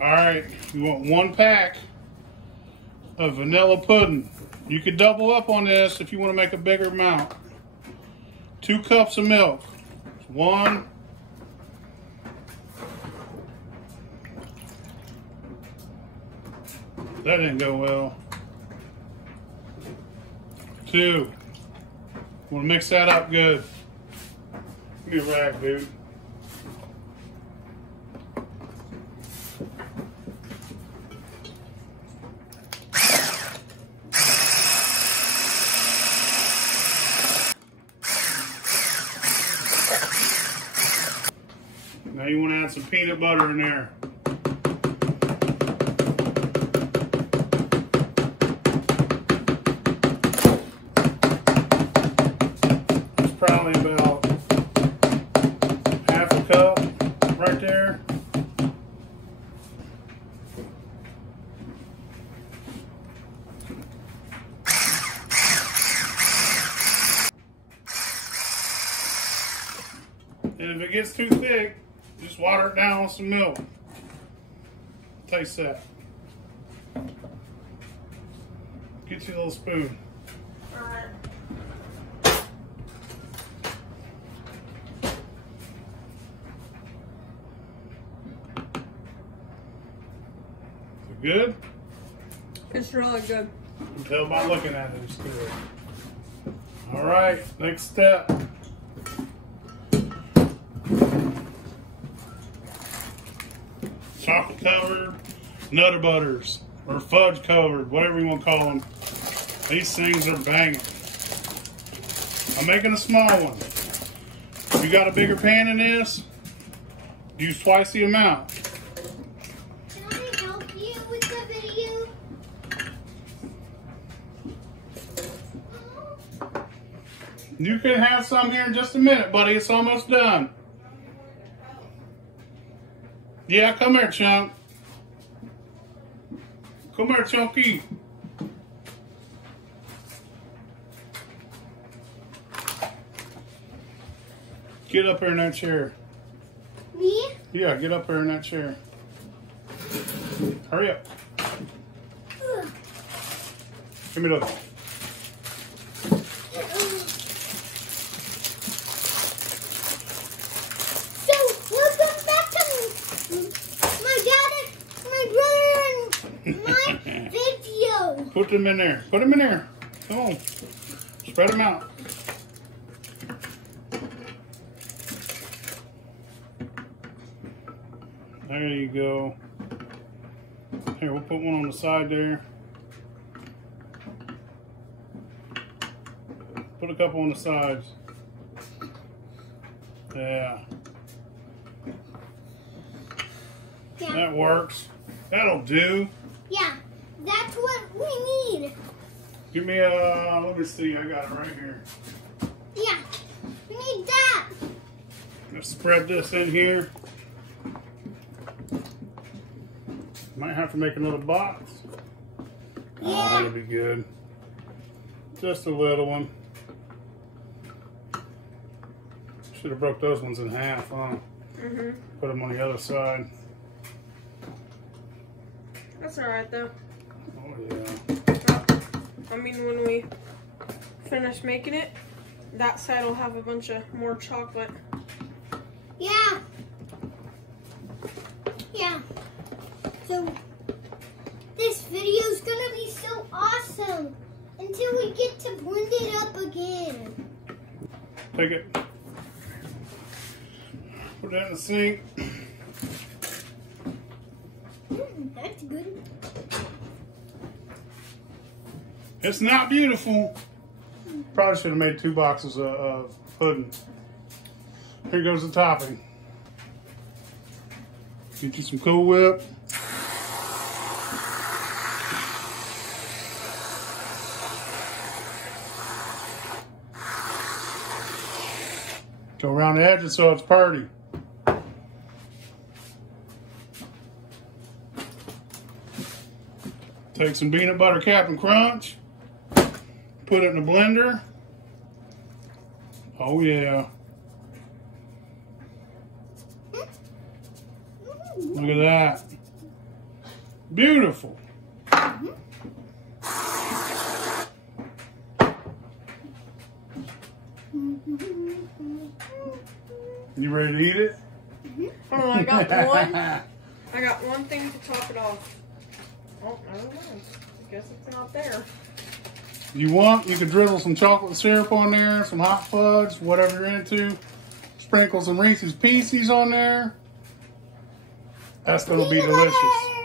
Alright, you want 1 pack of vanilla pudding. You could double up on this if you want to make a bigger amount. 2 cups of milk. 1. That didn't go well. 2. Want to mix that up good. Give me a rag, dude. Now you want to add some peanut butter in there. It's probably about half a cup right there. And if it gets too thick, just water it down with some milk. Taste that. Get you a little spoon. Alright. Is it good? It's really good. You can tell by looking at it, it's good. Alright, next step. Chocolate covered Nutter Butters or fudge covered, whatever you want to call them. These things are banging. I'm making a small one. If you got a bigger pan than this, use twice the amount. Can I help you with the video? You can have some here in just a minute, buddy. It's almost done. Yeah, come here, Chunk. Come here, Chunky. Get up here in that chair. Me? Yeah, get up here in that chair. Hurry up. Give me those. So, welcome back to my dad and my brother and my video. Put them in there. Put them in there. Come on. Spread them out. There you go. Here, we'll put one on the side there. Put a couple on the sides. Yeah. Yeah. That works. That'll do. Yeah, that's what we need. Give me let me see, I got it right here. Yeah, we need that. Let's spread this in here. Might have to make another box. Yeah. Oh, that'll be good. Just a little one. Should have broke those ones in half, huh? Mm-hmm. Put them on the other side. That's alright though. Oh yeah. I mean, when we finish making it, that side will have a bunch of more chocolate. Yeah. Yeah. So, this video's gonna be so awesome until we get to blend it up again. Take it. Put that in the sink. That's good. It's not beautiful. Probably should have made 2 boxes of pudding. Here goes the topping. Get you some Cool Whip. Go around the edges so it's pretty. Take some peanut butter Captain Crunch. Put it in the blender. Oh yeah. Look at that. Beautiful. You ready to eat it? Oh, I got one thing to top it off. Oh, never mind. I guess it's not there. You want, you can drizzle some chocolate syrup on there, some hot fudge, whatever you're into. Sprinkle some Reese's Pieces on there. That's going to be delicious.